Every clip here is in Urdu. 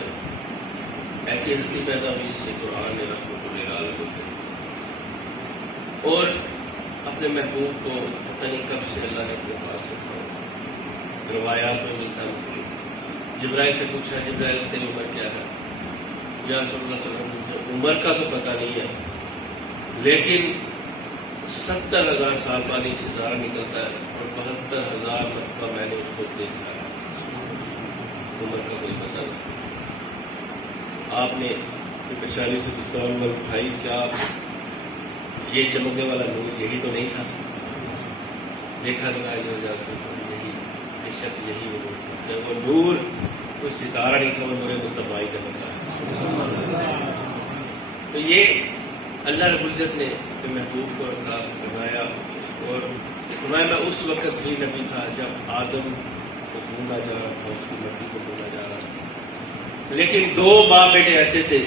دیا. ایسی ہستی پیدا ہوئی جس سے قرآن نے رحمت للعالمین ہوتے اور اپنے محبوب کو پتہ نہیں کب سے اللہ نے اپنے پاس رکھا. روایات میں ملتا ہے جبرائیل سے پوچھا جبرائیل تیری عمر کیا ہے؟ یا رسول اللہ صلی اللہ علیہ وسلم سے عمر کا تو پتہ نہیں ہے لیکن 70,000 سال بعد ایک ستارہ نکلتا ہے اور 72,000 مرتبہ میں نے اس کو دیکھا ہے. عمر کا کوئی پتہ نہیں. آپ نے پریشانی سے پستول میں اٹھائی, کیا یہ چمکنے والا نور یہی تو نہیں تھا؟ دیکھا دکھائی جو یہی بے شک یہی وہ نور تھا. وہ نور کوئی ستارہ نہیں تھا, وہ نور مصطفیٰ ہی چمکتا ہے. تو یہ اللہ رب العزت نے محبوب کو بنایا اور فرمایا میں اس وقت بھی نبی تھا جب آدم کو ڈھونڈا جا رہا تھا, اس کی مٹی کو ڈھونڈا جا رہا تھا. لیکن 2 باپ بیٹے ایسے تھے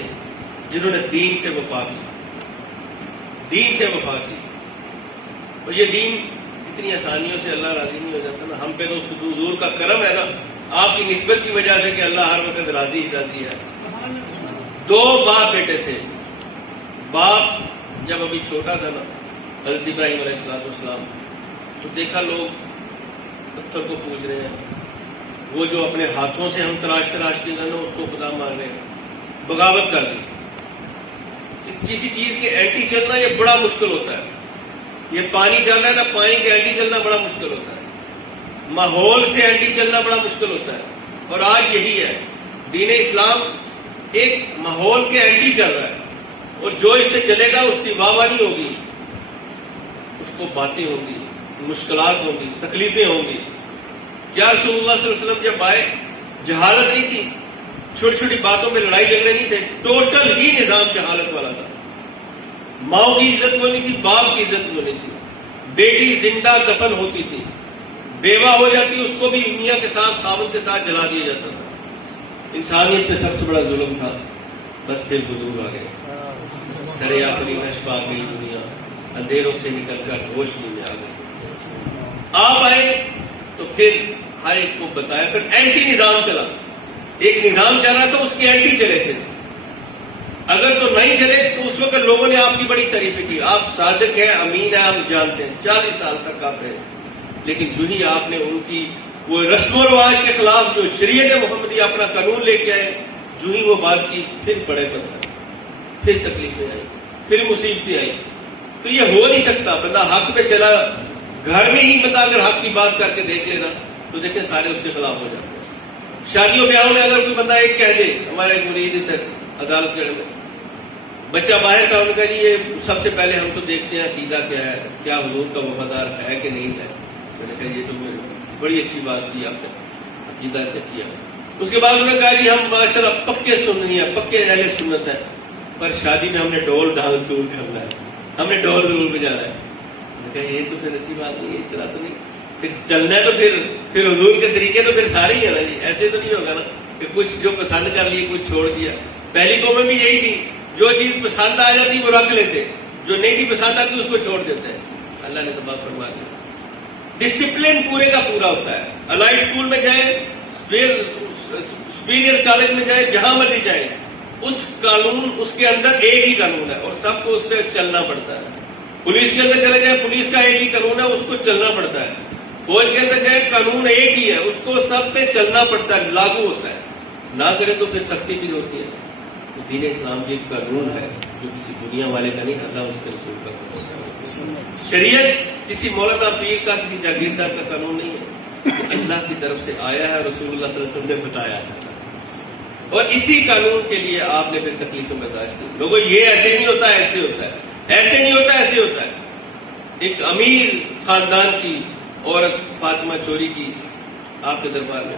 جنہوں نے دین سے وفا کی, دین سے وفا کی. اور یہ دین اتنی آسانیوں سے اللہ راضی نہیں ہو جاتا نا. ہم پہ تو حضور کا کرم ہے نا, آپ کی نسبت کی وجہ سے کہ اللہ ہر وقت راضی ہی راضی ہے. 2 باپ بیٹے تھے. باپ جب ابھی چھوٹا تھا نا, حضرت ابراہیم علیہ السلام, تو دیکھا لوگ پتھر کو پوج رہے ہیں. وہ جو اپنے ہاتھوں سے ہم تراش کے نا اس کو خدا مان رہے ہیں. بغاوت کر دی. کسی چیز کے اینٹی چلنا یہ بڑا مشکل ہوتا ہے. یہ پانی چل رہا ہے نا, پانی کے اینٹی چلنا بڑا مشکل ہوتا ہے. ماحول سے اینٹی چلنا بڑا مشکل ہوتا ہے. اور آج یہی ہے, دین اسلام ایک ماحول کے اینٹی چل رہا ہے اور جو اس سے چلے گا اس کی واہوانی ہوگی, اس کو باتیں ہوں گی, مشکلات ہوں گی, تکلیفیں ہوں گی. کیا رسول اللہ صلی اللہ علیہ وسلم جب آئے جہالت نہیں تھی, چھوٹی چھوٹی باتوں پہ لڑائی جھگڑے نہیں تھے, ٹوٹل ہی نظام جہالت والا تھا. ماؤں کی عزت وہ نہیں تھی, باپ کی عزت وہ نہیں تھی. بیٹی زندہ دفن ہوتی تھی, بیوہ ہو جاتی اس کو بھی میاں کے ساتھ خاوند کے ساتھ جلا دیا جاتا تھا. انسانیت پہ سب سے بڑا ظلم تھا. بس پھر حضور آ گئے, سرے اپنی نشپ آ گئی دنیا, اندھیروں سے نکل کر روشنی میں آ گئی. آپ آئے تو پھر ہر ایک کو بتایا. پھر اینٹی نظام چلا. ایک نظام چل رہا تھا, اس کے اینٹی چلے تھے. اگر تو نہیں چلے تو اس وقت لوگوں نے آپ کی بڑی تعریفیں کی. آپ صادق ہیں, امین ہیں, ہم جانتے ہیں. 40 سال تک آپ رہے. لیکن جو ہی آپ نے ان کی وہ رسم و رواج کے خلاف جو شریعت محمدی اپنا قانون لے کے آئے, جو ہی وہ بات کی, پھر بڑے پتھر, پھر تکلیفیں آئی, پھر مصیبتیں آئی. تو یہ ہو نہیں سکتا. بندہ حق پہ چلا, گھر میں ہی بندہ اگر حق کی بات کر کے دیکھ لینا تو دیکھیں سارے اس کے خلاف ہو جاتے ہیں. شادیوں بیاہوں میں اگر کوئی بندہ ایک کہہ دے, ہمارے ایک مرید تھے عدالت گڑھ میں, بچہ باہر تھا, انہوں نے کہا جی یہ سب سے پہلے ہم تو دیکھتے ہیں عقیدہ کیا ہے, کیا حضور کا وفادار ہے کہ نہیں ہے. میں نے کہا یہ تو بڑی اچھی بات کی آپ نے, عقیدہ چیک کیا. اس کے بعد انہوں نے کہا جی ہم ماشاءاللہ پکے سننی ہے, پکے اہل سنت ہے, پر شادی میں ہم نے ڈول ڈھال ضرور کرنا ہے, ہم نے ڈول ضرور بجانا ہے. میں نے کہا یہ تو پھر اچھی بات نہیں ہے, اس طرح تو نہیں. پھر چلنا ہے تو پھر حضور کے طریقے تو پھر سارے ہی ہے نا جی. ایسے تو نہیں ہوگا نا کہ کچھ جو پسند کر لیے کچھ چھوڑ دیا. پہلی قومیں بھی یہی تھی, جو چیز پسند آ جاتی وہ رکھ لیتے, جو نہیں تھی پسند آتی اس کو چھوڑ دیتے. اللہ نے تو بات فرما دی. ڈسپلن پورے کا پورا ہوتا ہے. الائٹ اسکول میں جائیں, سپیریئر کالج میں جائیں, جہاں مرضی جائیں, اس قانون, اس کے اندر ایک ہی قانون ہے اور سب کو اس پہ چلنا پڑتا ہے. پولیس کے اندر چلے جائیں, پولیس کا ایک ہی قانون ہے, اس کو چلنا پڑتا ہے. فوج کے اندر جائیں, قانون ایک ہی ہے, اس کو سب پہ چلنا پڑتا ہے, لاگو ہوتا ہے. نہ کرے تو پھر سختی بھی ہوتی ہے. تو دین اسلام یہ قانون ہے جو کسی دنیا والے کا نہیں, اللہ اس کے رسول کا قانون ہے. شریعت کسی مولانا پیر کا, کسی جاگیردار کا قانون نہیں ہے, اللہ کی طرف سے آیا ہے, رسول اللہ صلی اللہ علیہ وسلم نے بتایا ہے. اور اسی قانون کے لیے آپ نے پھر تکلیفیں برداشت کی. لوگوں یہ ایسے نہیں ہوتا, ایسے ہوتا ہے, ایسے نہیں ہوتا, ایسے ہوتا ہے. ایک امیر خاندان کی عورت فاطمہ چوری کی آپ کے دربار میں,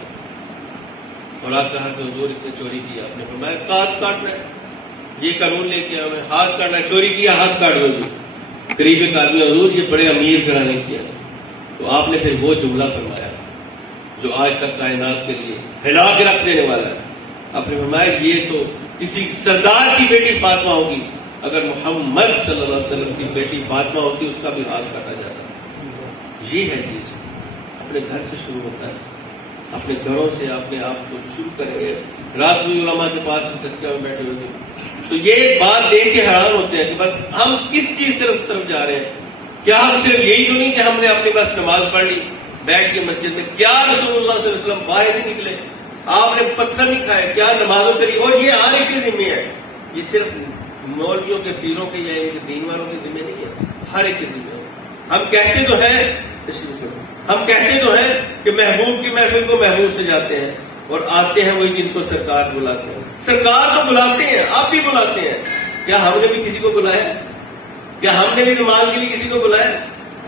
اور آپ کہا کہ حضور اس نے چوری کی. آپ نے فرمایا ہاتھ کاٹنا ہے, یہ قانون لے کے آئے, ہاتھ کاٹنا ہے, چوری کیا ہاتھ کاٹ دو. قریب ایک آدمی, حضور یہ بڑے امیر گھرانے کیا. تو آپ نے پھر وہ جملہ فرمایا جو آج تک کائنات کے لیے ہلا کے رکھ دینے والا ہے. آپ نے فرمایا یہ تو کسی سردار کی بیٹی فاطمہ ہوگی, اگر محمد صلی اللہ علیہ وسلم کی بیٹی فاطمہ ہوتی اس کا بھی ہاتھ کاٹا جاتا. یہ ہے چیز, اپنے گھر سے شروع ہوتا ہے. اپنے گھروں سے اپنے آپ کو شروع کریں گے رات کو علماء کے پاس تذکرہ میں بیٹھے ہوئے تھے. تو یہ بات دیکھ کے حیران ہوتے ہیں کہ بس ہم کس چیز طرف جا رہے ہیں. کیا ہم صرف یہی تو نہیں کہ ہم نے اپنے پاس نماز پڑھ لی بیٹھ کے مسجد میں؟ کیا رسول اللہ صلی اللہ علیہ وسلم باہر نہیں نکلے؟ آپ نے پتھر نہیں کھائے؟ کیا نمازوں کری؟ اور یہ ہر ایک کے ذمہ ہے. یہ صرف مولویوں کے پیروں کے یا ان کے دین والوں کے ذمہ نہیں ہے، ہر ایک کے ذمہ ہے. ہم کہتے تو ہیں کہ محبوب کی محفل کو محبوب سے جاتے ہیں اور آتے ہیں وہی جن کو سرکار بلاتے ہیں. سرکار تو بلاتے ہیں، آپ بھی بلاتے ہیں. کیا ہم نے بھی کسی کو بلایا؟ کیا ہم نے بھی نماز کے لیے کسی کو بلایا؟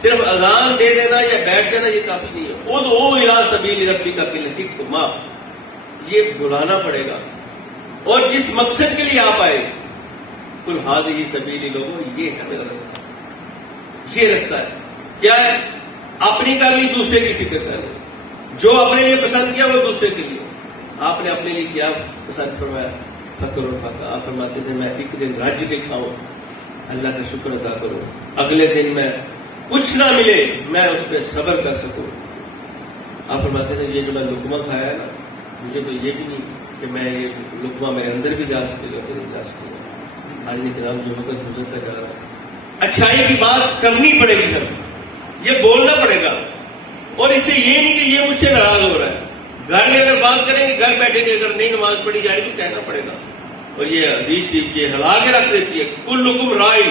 صرف اذان دے دینا یا بیٹھ جانا یہ کافی نہیں ہے. ادعو الی سبیل ربک بالحکمۃ، یہ بلانا پڑے گا. اور جس مقصد کے لیے آپ آئے، قل ھذہ سبیلی، لوگوں یہ ہے میرا رستہ، یہ رستہ ہے. کیا ہے؟ اپنی کر لی، دوسرے کی فکر کر لی. جو اپنے لیے پسند کیا وہ دوسرے کے لیے. آپ نے اپنے لیے کیا پسند فرمایا؟ فقر و فاقہ. آپ فرماتے تھے میں ایک دن رج کے کھاؤں، اللہ کا شکر ادا کروں، اگلے دن میں کچھ نہ ملے میں اس پہ صبر کر سکوں. آپ فرماتے تھے یہ جو میں لقمہ کھایا ہے نا، مجھے تو یہ بھی نہیں کہ میں یہ لقمہ میرے اندر بھی جا سکے گا، نہیں جا سکے گا. آج کے نام جو وقت گزرتا جا رہا ہے، اچھائی کی بات کرنی پڑے گی، ہمیں یہ بولنا پڑے گا. اور اس سے یہ نہیں کہ یہ مجھ سے ناراض ہو رہا ہے. گھر میں اگر بات کریں گے، گھر بیٹھیں گے، اگر نہیں نماز پڑھی جائے تو کہنا پڑے گا. اور یہ حدیث یہ ہلا کے رکھ دیتی ہے، کلکم رائی،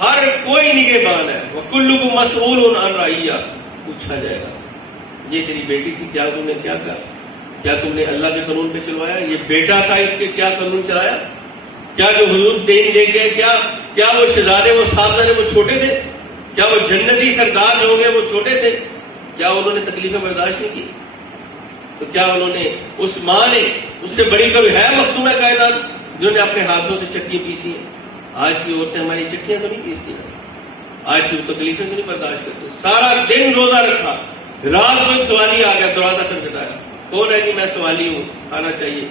ہر کوئی نگہبان ہے، وکلکم مسئول عن رعیہ، پوچھا جائے گا یہ تیری بیٹی تھی، کیا تم نے کیا کہا؟ کیا تم نے اللہ کے قانون پہ چلوایا؟ یہ بیٹا تھا، اس کے کیا قانون چلایا؟ کیا جو حضور دین دے گئے، کیا وہ شہزادے، وہ صاحبزادے وہ چھوٹے تھے؟ کیا وہ جنتی سردار جو ہوں گے وہ چھوٹے تھے؟ کیا انہوں نے تکلیفیں برداشت نہیں کی؟ تو کیا انہوں نے، اس ماں نے، اس سے بڑی کبھی ہے مختومہ کائنات جنہوں نے اپنے ہاتھوں سے چکی پیسی ہیں؟ آج کی عورتیں ہماری چکیاں تو نہیں پیستی نا، آج کی تکلیفیں تو نہیں برداشت کرتی. سارا دن روزہ رکھا، رات کو سوالی آ گیا، دروازہ کھٹکھٹایا، کون ہے جی؟ میں سوالی ہوں، کھانا چاہیے.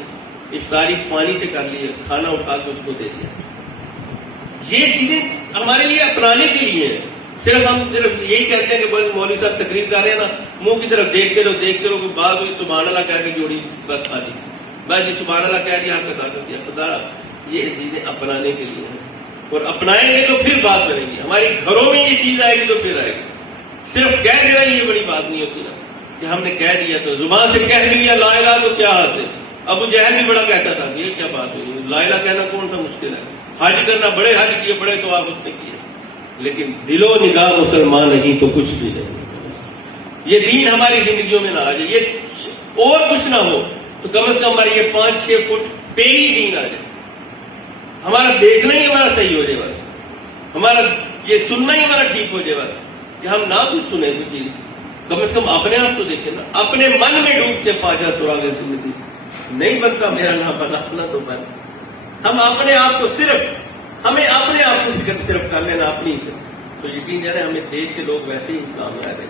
افطاری پانی سے کر لی، کھانا اٹھا کے اس کو دے دیا. یہ چیزیں ہمارے لیے اپنانے کے لیے ہیں. صرف ہم یہی کہتے ہیں کہ مولوی صاحب تقریر کر رہے ہیں نا، منہ کی طرف دیکھتے رہو، کوئی بات ہوئی سبحان اللہ کہہ کے جوڑی بس کھا دی، بس جی سبحان اللہ کہہ دیا، حق ادا کر دیا. خدا یہ چیزیں اپنانے کے لیے ہیں، اور اپنائیں گے تو پھر بات کریں گے. ہماری گھروں میں یہ چیز آئے گی تو پھر آئے گی. صرف کہہ دینا یہ بڑی بات نہیں ہوتی نا، کہ ہم نے کہہ دیا تو زبان سے کہہ دیا لا الہ تو کیا حاصل. ابو جہل بھی بڑا کہتا تھا، یہ کیا بات ہوئی، لا الہ کہنا کون سا مشکل ہے؟ حج کرنا، بڑے حج کیے، بڑے تو آپ اس نے کیے، لیکن دل و نگاہ مسلمان نہیں تو کچھ بھی نہیں. یہ دین ہماری زندگیوں میں نہ آ جائے، یہ اور کچھ نہ ہو تو کم از کم ہماری یہ 5-6 فٹ پہ ہی دین آ جائے. ہمارا دیکھنا ہی ہمارا صحیح ہو جائے، بس ہمارا یہ سننا ہی ہمارا ٹھیک ہو جائے، بس کہ ہم نہ کچھ سنیں کوئی چیز، کم از کم اپنے آپ تو دیکھیں نا. اپنے من میں ڈوب کے پاجا سراغ زندگی نہیں بنتا، میرا نہ بنا اپنا تو بن. ہم اپنے آپ کو صرف، ہمیں اپنے آپ کو فکر صرف کر لینا اپنی سے، تو یقین جانے ہمیں دیکھ کے لوگ ویسے ہی انسان آ رہے ہیں.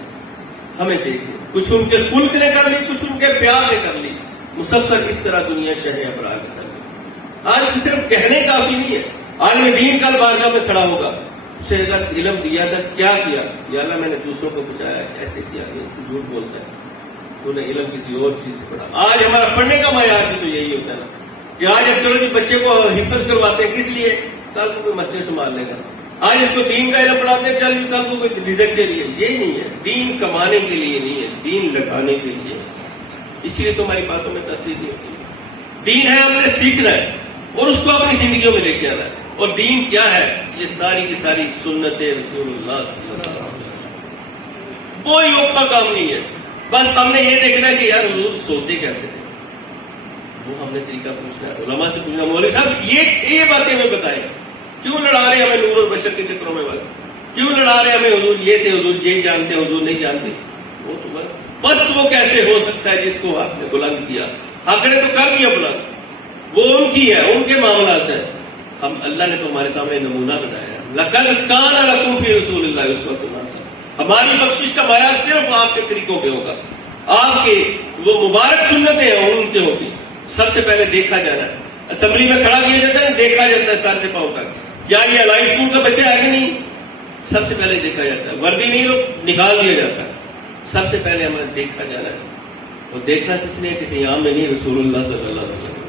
ہمیں دیکھ کے کچھ ان کے خلق نے کر لی، کچھ ان کے پیار نے کر لی. مسفر اس طرح دنیا شہر ابرار کر لی. آج صرف کہنے کافی نہیں ہے. عالم دین کل بارگاہ میں کھڑا ہوگا، اسے اگر علم دیا تھا کیا کیا؟ یا اللہ میں نے دوسروں کو بچایا، ایسے کیا. یہ جھوٹ بولتا ہے، تو نے علم کسی اور چیز سے پڑھا. آج ہمارا پڑھنے کا معیار بھی تو یہی ہوتا ہے نا، کہ آج اب چلو جی بچے کو حفظ کرواتے ہیں، کس لیے؟ کل کو کوئی مسئلے سنبھال لے گا. آج اس کو دین کا علم پڑھاتے ہیں، چل کل کو کوئی رزق کے لیے. یہ نہیں ہے، دین کمانے کے لیے نہیں ہے، دین لگانے کے لیے. اسی لیے تو ہماری باتوں میں تصدیق نہیں ہوتی. دین ہے ہم نے سیکھنا ہے اور اس کو اپنی زندگیوں میں لے کے آنا ہے. اور دین کیا ہے؟ یہ ساری کی ساری سنت رسول اللہ صلی اللہ علیہ وسلم. کوئی اوپا کام نہیں ہے. بس ہم نے یہ دیکھنا ہے کہ یار حضور سوتے کیسے تھے، وہ ہم نے طریقہ پوچھنا ہے، علماء سے پوچھنا. مولوی صاحب یہ باتیں ہمیں بتائیں، کیوں لڑا رہے ہمیں نور اور بشر کے چکروں میں والے؟ کیوں لڑا رہے ہمیں حضور یہ تھے، حضور یہ جانتے، حضور نہیں جانتے؟ وہ تو بس وہ کیسے ہو سکتا ہے جس کو حق نے بلند کیا؟ حق نے تو کر دیا بلند، وہ ان کی ہے، ان کے معاملات ہیں. ہم اللہ نے تو ہمارے سامنے نمونہ بنایا ہے. لَقَدْ كَانَ لَكُمْ فِي رَسُولِ اللَّهِ أُسْوَةٌ حَسَنَةٌ. ہماری بخشش کا معیار صرف آپ کے طریقوں پہ ہوگا، آپ کے وہ مبارک سنتیں ہیں ان کے ہوگی. سب سے پہلے دیکھا جانا ہے. اسمبلی میں کھڑا کیا جاتا ہے، دیکھا جاتا ہے سر سے پاؤں تک، کیا یہ الائی اسکول کا بچہ ہے کہ نہیں؟ سب سے پہلے دیکھا جاتا ہے. وردی نہیں لوگ نکال دیا جاتا ہے. سب سے پہلے ہمیں دیکھا جانا ہے. اور دیکھنا کس نے؟ کسی عام میں نہیں، رسول اللہ صلی اللہ علیہ وسلم.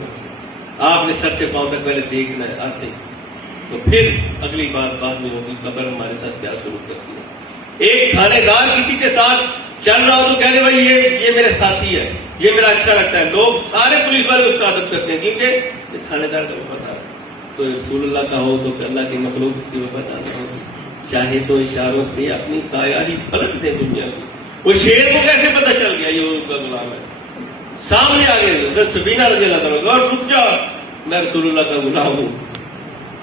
آپ نے سر سے پاؤں تک پہلے دیکھنا ہے آتے، تو پھر اگلی بات بعد میں ہوگی قبر ہمارے ساتھ کیا سلوک کرتی ہے۔ ایک تھانے دار کسی کے ساتھ چل رہا ہو تو کہہ دے بھائی یہ میرے ساتھی ہے، یہ میرا اچھا لگتا ہے، لوگ سارے پولیس والے اس کا ادب کرتے ہیں کیونکہ یہ تھانے دار کا وفادار ہے۔ تو رسول اللہ کا ہو تو اللہ کی مخلوق اس کی وفادار نہ ہوگی، چاہے تو اشاروں سے اپنی کایا ہی پلٹ دے دنیا کو۔ وہ شیر کو کیسے پتہ چل گیا یہ اس کا غلام ہے؟ سامنے آ گئے سفینہ رضی اللہ تعالیٰ اور رک جا، میں رسول اللہ کا غلام ہوں۔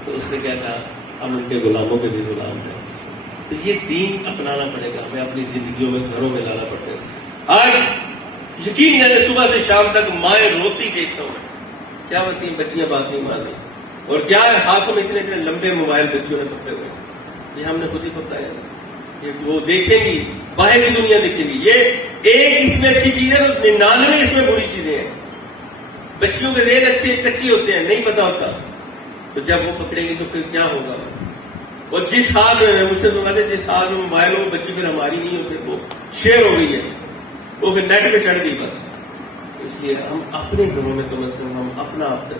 تو اس نے کہا تھا ہم ان کے غلاموں کے بھی غلام ہیں۔ تو یہ دین اپنانا پڑے گا، ہمیں اپنی زندگیوں میں گھروں میں لانا پڑے گا۔ آج یقین ہے صبح سے شام تک مائیں روتی دیکھتا ہوں، کیا بتتی ہیں بچیاں بات نہیں مان رہی، اور کیا ہے ہاتھوں میں اتنے اتنے لمبے موبائل بچیوں نے پکڑے ہوئے، یہ ہم نے خود ہی پکڑا ہے۔ یہ وہ دیکھیں گی، باہر کی دنیا دیکھیں گی، یہ ایک اس میں اچھی چیز ہے تو 99 اس میں بری چیزیں ہیں۔ بچیوں کے ذہن اچھے کچی ہوتے ہیں، نہیں پتا ہوتا، تو جب وہ پکڑیں گی تو پھر کیا ہوگا؟ اور جس حال میں مجھ سے بتا دیں جس حال میں موبائل ہو بچی پھر ہماری نہیں ہو، پھر وہ شیئر ہو گئی ہے، وہ پھر نیٹ پہ چڑھ گئی بس۔ اس لیے ہم اپنے گھروں میں کم از کم ہم اپنا آپ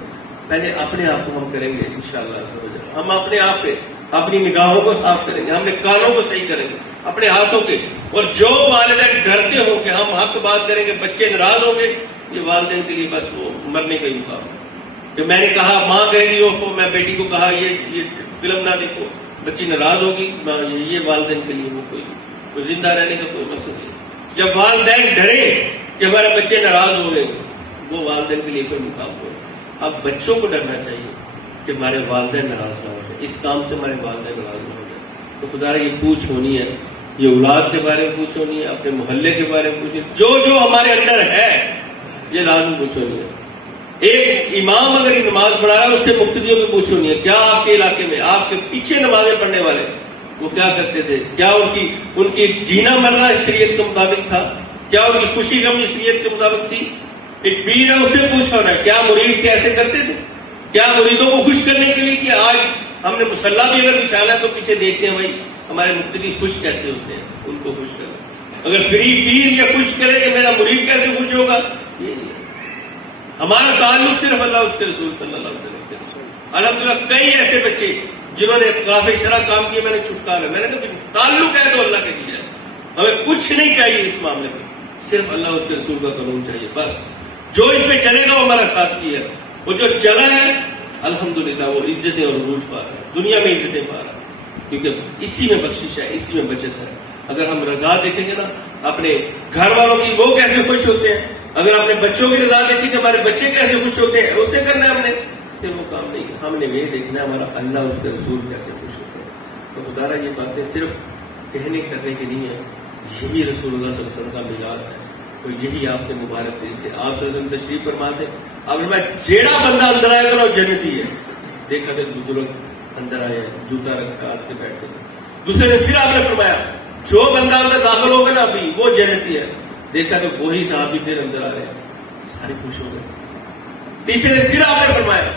پہلے اپنے آپ کو ہم کریں گے انشاءاللہ، ہم اپنے آپ پہ اپنی نگاہوں کو صاف کریں گے، ہم نے کانوں کو صحیح کریں گے، اپنے ہاتھوں کے۔ اور جو والدین ڈرتے ہوں کہ ہم حق بات کریں گے بچے ناراض ہوں گے، یہ والدین کے لیے بس وہ مرنے کا ہی مقام ہے۔ کہ میں نے کہا ماں کہے گی وہ، میں بیٹی کو کہا یہ فلم نہ دیکھو، بچی ناراض ہوگی، یہ والدین کے لیے وہ کوئی زندہ رہنے کا کوئی مقصد نہیں۔ جب والدین ڈرے کہ ہمارے بچے ناراض ہو گئے، وہ والدین کے لیے کوئی مقام ہو۔ اب بچوں کو ڈرنا چاہیے کہ ہمارے والدین ناراض نہ ہو جائے، اس کام سے ہمارے والدین ناراض نہ ہو جائے۔ تو خدا یہ پوچھ ہونی ہے، یہ اولاد کے بارے میں پوچھ ہونی ہے، اپنے محلے کے بارے میں پوچھ، جو ہمارے اندر ہے یہ لازم پوچھ ہونی ہے۔ ایک امام اگر یہ نماز پڑھا رہا ہے اس سے مقتدیوں کی پوچھ ہونی ہے، کیا آپ کے علاقے میں آپ کے پیچھے نمازیں پڑھنے والے وہ کیا کرتے تھے؟ کیا ان کی جینا مرنا شریعت کے مطابق تھا؟ کیا ان کی خوشی غم شریعت کے مطابق تھی؟ ایک پیر ہے اس سے پوچھ ہونا ہے، کیا مرید کیسے کرتے تھے؟ کیا مریدوں کو خوش کرنے کے لیے کہ آج ہم نے مصلی بھی اگر بچھانا ہے تو پیچھے دیکھتے ہیں بھائی ہمارے مقتدی خوش کیسے ہوتے ہیں، ان کو خوش کرنا۔ اگر پیر یہ خوش کرے کہ میرا مرید کیسے خوش ہوگا، یہ نہیں ہے۔ ہمارا تعلق صرف اللہ اس کے رسول صلی اللہ علیہ وسلم کے رسول۔ الحمدللہ کئی ایسے بچے جنہوں نے خلاف شرع کام کیا، میں نے چھٹکارا، میں نے کہا تعلق ہے تو اللہ کے دیا ہے، ہمیں کچھ نہیں چاہیے اس معاملے میں، صرف اللہ اس کے رسول کا قانون چاہیے بس۔ جو اس میں چلے گا وہ ہمارا ساتھی ہے، وہ جو چلا ہے الحمدللہ وہ عزتیں اور عروج پا رہا ہے، دنیا میں عزتیں پا رہا ہے، کیونکہ اسی میں بخشش ہے، اسی میں بچت ہے۔ اگر ہم رضا دیکھیں گے نا اپنے گھر والوں کی، وہ کیسے خوش ہوتے ہیں، اگر اپنے بچوں کی رضا دیکھیں کہ ہمارے بچے کیسے خوش ہوتے ہیں، اس سے کرنا ہے ہم نے، پھر وہ کام نہیں۔ ہم نے یہ دیکھنا ہے ہمارا اللہ اس کے رسول کیسے خوش ہوتے ہیں۔ تو خدا یہ باتیں صرف کہنے کرنے کی نہیں ہے، یہی رسول اللہ صلی اللہ علیہ وسلم کا میلاد ہے، تو یہی آپ کے مبارک دن تھے۔ آپ صلی اللہ علیہ وسلم تشریف فرماتے، آپ نے جیڑا بندہ اندر آئے گا وہ جنتی ہے۔ دیکھا کہ بزرگ اندر آئے جوتا رکھ ہاتھ کے بیٹھ گئے۔ دوسرے دن پھر آپ نے فرمایا جو بندہ اندر داخل ہوگا نا ابھی وہ جنتی ہے۔ دیکھا کہ وہی صحابی پھر اندر آ رہے ہیں، سارے خوش ہو گئے۔ تیسرے دن پھر آپ نے فرمایا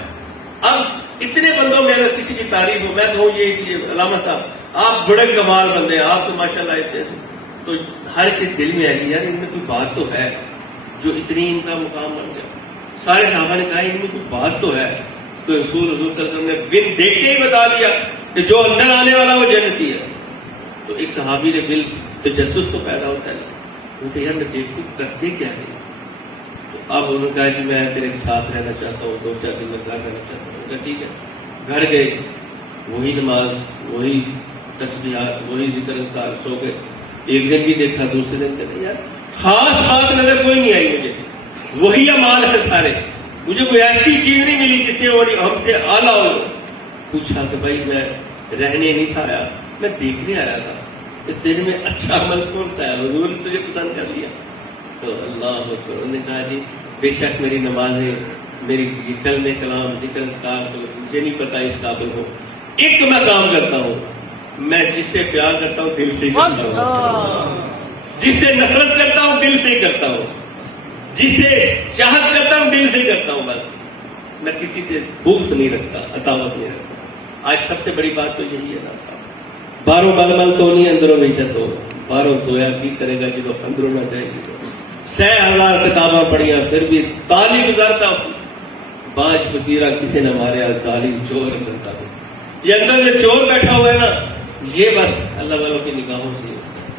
اب اتنے بندوں میں اگر کسی کی تعریف ہو، میں کہوں یہ علامہ صاحب آپ بڑے کمال بندے ہیں، آپ تو ماشاءاللہ ایسے، تو ہر کس دل میں آئے گی یار ان میں کوئی بات تو ہے جو اتنی ان کا مقام بن گیا۔ سارے صحابہ نے کہا ان میں کوئی بات تو ہے، تو رسول صلی اللہ علیہ وسلم نے بن دیکھ کے ہی بتا دیا کہ جو اندر آنے والا وہ جنتی ہے۔ تو ایک صحابی نے بل تجسس تو پیدا ہوتا ہے کہ یار میں دیکھوں کرتے کیا ہے۔ تو اب انہوں نے کہا کہ میں تیرے ساتھ رہنا چاہتا ہوں، 2-4 دن میں گھر رہنا چاہتا ہوں۔ کہا ٹھیک ہے، گھر گئے، وہی نماز، وہی تسبیحات، وہی ذکر اذکار، سو گئے۔ ایک دن بھی دیکھا، دوسرے دن کہتے یار خاص بات نظر کوئی نہیں آئی مجھے، وہی اعمال ہے سارے، مجھے کوئی ایسی چیز نہیں ملی جس سے ہم سے اعلیٰ ہو۔ پوچھا کہ بھائی میں رہنے نہیں تھا آیا، میں دیکھنے آیا تھا کہ تیرے میں اچھا عمل کون سا ہے، حضور نے تجھے پسند کر لیا۔ تو اللہ اکبر، انہوں نے کہا جی بے شک میری نمازیں، میری کلمہ کلام، ذکر اذکار تو مجھے نہیں پتا اس قابل ہو۔ ایک میں کام کرتا ہوں، میں جس سے پیار کرتا ہوں دل سے ہی کرتا ہوں، جس سے نفرت کرتا ہوں دل سے ہی کرتا ہوں، جس سے چاہت کرتا ہوں دل سے ہی کرتا ہوں، بس میں کسی سے بغض نہیں رکھتا، عداوت نہیں رکھتا۔ آج سب سے بڑی بات تو یہی ہے نا، باروں بل مل تو نہیں اندروں نہیں چتو، باروں دھویا کی کرے گا جب اندروں نہ جائے گی۔ 100,000 کتاباں پڑھیاں پھر بھی تعلیم گزارتا ہوں، باج فقیرہ کسی نہ مارے ظالم چور اندر کا ہو. یہ اندر جو چور بیٹھا ہوا ہے نا، یہ بس اللہ والوں کی نگاہوں سے ہوتا ہے.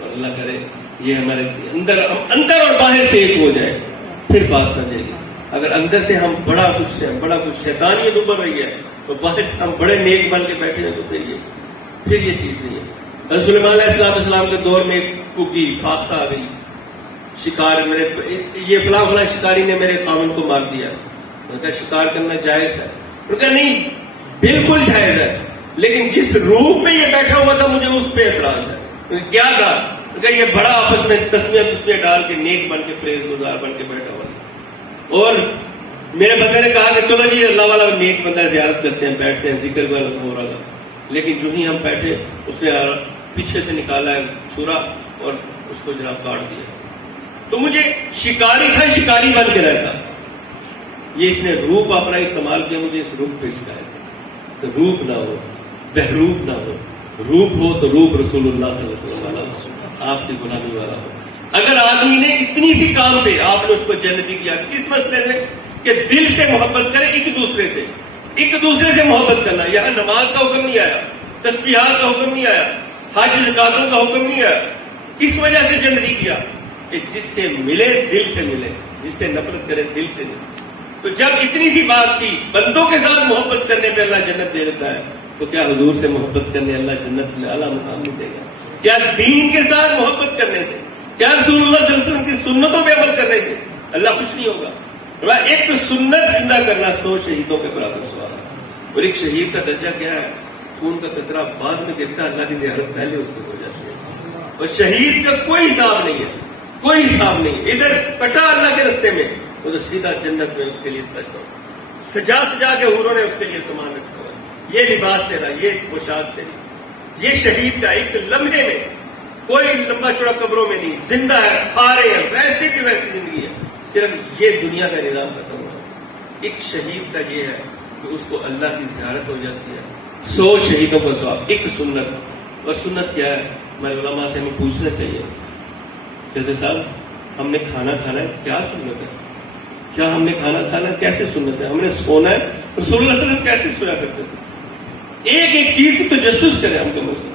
اور اللہ کرے یہ ہمارے اندر اور باہر سے ایک ہو جائے، پھر بات نہ جائے گی. اگر اندر سے ہم بڑا کچھ شیطانیت ابھر رہی ہے تو باہر سے ہم بڑے نیک بن کے بیٹھے ہیں تو پھر یہ چیز نہیں ہے. حضرت سلیمان علیہ السلام کے دور میں ایک کگی فاختہ آ گئی، شکار یہ فلاں شکاری نے میرے خاوند کو مار دیا. انہوں نے کہا شکار کرنا جائز ہے. انہوں نے کہا نہیں بالکل جائز ہے، لیکن جس روح میں یہ بیٹھا ہوا تھا مجھے اس پہ اعتراض ہے. کیا کہا؟ انہوں نے کہا یہ بڑا آپس میں تسمیہ ڈال کے نیک بن کے پریز گزار بن کے بیٹھا ہوا تھا. اور میرے بندے نے کہا کہ چلو جی اللہ والا نیک بندہ زیارت کرتے ہیں، بیٹھتے ہیں، ذکر ہو رہا. لیکن جو ہی ہم بیٹھے اس نے پیچھے سے نکالا ہے چھرا اور اس کو جناب کاٹ دیا. تو مجھے شکاری تھا، شکاری بن کے رہتا. یہ اس نے روپ اپنا استعمال کیا، مجھے اس روپ پہ شکایت. تو روپ نہ ہو، بہروپ نہ ہو. روپ ہو تو روپ رسول اللہ صلی اللہ علیہ وسلم والا ہو، آپ کی غلامی والا ہو. اگر آدمی نے اتنی سی کام پہ آپ نے اس کو جنتی کیا، کس مسئلے میں کہ دل سے محبت کرے ایک دوسرے سے محبت کرنا. یہاں نماز کا حکم نہیں آیا، تسبیحات کا حکم نہیں آیا، حج زکاتوں کا حکم نہیں آیا. کس وجہ سے جنتی کیا؟ کہ جس سے ملے دل سے ملے، جس سے نفرت کرے دل سے ملے. تو جب اتنی سی بات کی، بندوں کے ساتھ محبت کرنے پہ اللہ جنت دے دیتا ہے، تو کیا حضور سے محبت کرنے اللہ جنت میں اعلیٰ مقام نہیں دے گا؟ کیا دین کے ساتھ محبت کرنے سے، کیا رسول اللہ صلی اللہ علیہ وسلم کی سنتوں پہ عمل کرنے سے اللہ خوش نہیں ہوگا؟ ایک سنت زندہ کرنا 100 شہیدوں کے برابر سوال ہے. اور ایک شہید کا درجہ کیا ہے؟ خون کا قطرہ بعد میں گرتا ہے، اللہ کی زیارت پہلے اس کی ہو جاتی ہے. اور شہید کا کوئی حساب نہیں ہے، کوئی حساب نہیں. ادھر کٹا اللہ کے رستے میں وہ تو سیدھا جنت میں اس کے لیے سجا کے حوروں نے اس کے لیے سامان رکھا ہوا ہے. یہ لباس تیرا، یہ پوشاک تیری. یہ شہید کا ایک لمحے میں، کوئی لمبا چوڑا قبروں میں نہیں، زندہ ہے، کھا رہے ہیں، ویسے کی ویسی زندگی ہے. صرف یہ دنیا کا نظام ختم ہوا. ایک شہید کا یہ ہے کہ اس کو اللہ کی زیارت ہو جاتی ہے. 100 شہیدوں کا ثواب. ایک سنت. اور سنت کیا ہے؟ ہمارے علماء سے ہمیں پوچھنا چاہیے، جیسے صاحب ہم نے کھانا کھانا ہے، کیا سنت ہے؟ کیا ہم نے کھانا کھانا ہے؟ کیسے سنت ہے؟ ہم نے سونا ہے، رسول اللہ صلی اللہ علیہ وسلم کیسے سویا کرتے تھے؟ ایک چیز کی تجسس کریں ہم کم از کم.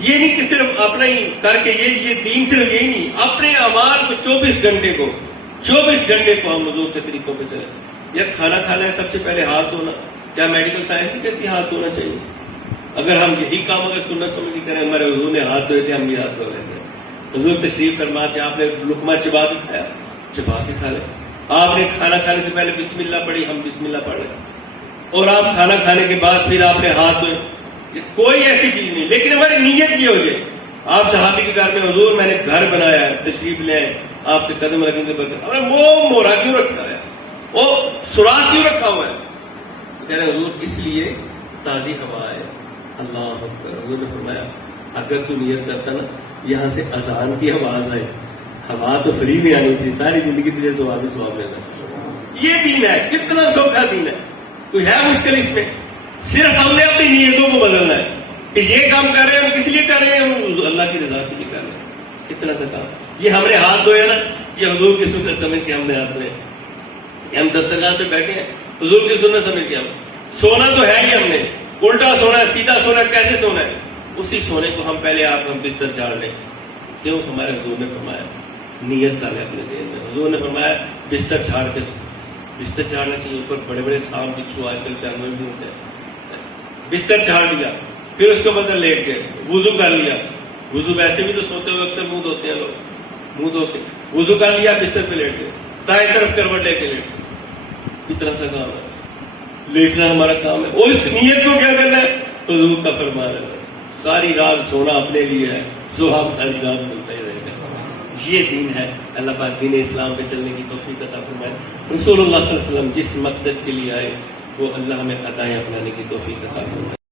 یہ نہیں کہ صرف اپنا ہی کر کے یہ دین صرف یہی نہیں، اپنے اعمال کو 24 گھنٹے کو ہم حضور کے طریقوں پہ چلیں. یا کھانا کھانا ہے سب سے پہلے ہاتھ دھونا. کیا میڈیکل سائنس نہیں کہتی ہاتھ دھونا چاہیے؟ اگر ہم یہی کام اگر سنت سمجھ کے کریں، ہمارے حضور نے ہاتھ دھوئے تھے، ہم بھی ہاتھ دھو لیں گے. حضور تشریف فرما تھے، آپ نے لقمہ چبا کے کھایا، چبا کے کھا لیں. آپ نے کھانا کھانے سے پہلے بسم اللہ پڑھی، ہم بسم اللہ پڑھ لیں. اور آپ کھانا کھانے کے بعد پھر آپ نے ہاتھ دھوئے. کوئی ایسی چیز نہیں، لیکن ہماری نیت یہ ہو جائے. آپ صحابی کے گھر میں حضور میں نے گھر بنایا ہے، تشریف لے آئے، آپ کے قدم رکھیں گے برکت. ہم نے وہ مورا کیوں رکھا ہے، وہ سوراخ کیوں رکھا ہوا ہے؟ کہہ رہے حضور اس لیے تازی ہوا ہے. اللہ اکبر. حضور نے فرمایا اگر تو نیت کرتا نا یہاں سے اذان کی آواز آئے، ہوا تو فری میں آنی تھی، ساری زندگی تجھے ثواب لینا. یہ دین ہے، کتنا سوکھا دین ہے. کوئی ہے مشکل اس میں؟ صرف ہم نے اپنی نیتوں کو بدلنا ہے کہ یہ کام کر رہے ہیں ہم کس لیے کر رہے ہیں؟ ہم اللہ کی رضا کے لیے کر رہے ہیں. اتنا سا کام. یہ ہم نے ہاتھ دھویا نا، یہ حضور کی سنت سمجھ کے ہم نے ہاتھ دھوئے. ہم دسترخوان پہ بیٹھے ہیں، حضور کی سنت سمجھ کے. ہم سونا تو ہے ہی، ہم نے الٹا سونا ہے، سیدھا سونا ہے، کیسے سونا ہے؟ اسی سونے کو ہم پہلے آپ ہم بستر جھاڑ لیں. کیوں؟ ہمارے حضور نے فرمایا نیت ڈالے اپنے ذہن میں. حضور نے فرمایا بستر جھاڑ کے بستر جھاڑنا چاہیے. اوپر بڑے بڑے سانپ بچھو آج کل جانور بھی ہوتے ہیں. بستر جھاڑ لیا، پھر اس کے بدل لیٹ گئے، وضو کر لیا. وضو ویسے بھی تو سوتے ہوئے اکثر منہ دھوتے ہیں لوگ، منہ دھو کے وضو کر لیا، بستر پہ لیٹ گئے، دائیں طرف کروٹ لے کے لیٹ گئے. اتنا سا کام ہے، لیٹنا ہمارا کام ہے. اور اس نیت کو کیا کرنا ہے؟ حضور کا فرمان ہے ساری رات سونا اپنے لیے ہے، سواب ساری رات ملتا ہی رہے گا. یہ دین ہے. اللہ پاک دین اسلام پہ چلنے کی توفیق عطا فرمائے. رسول اللہ صلی اللہ علیہ وسلم جس مقصد کے لیے آئے وہ اللہ ہمیں عطائیں اپنانے کی توفیق عطا فرمائے.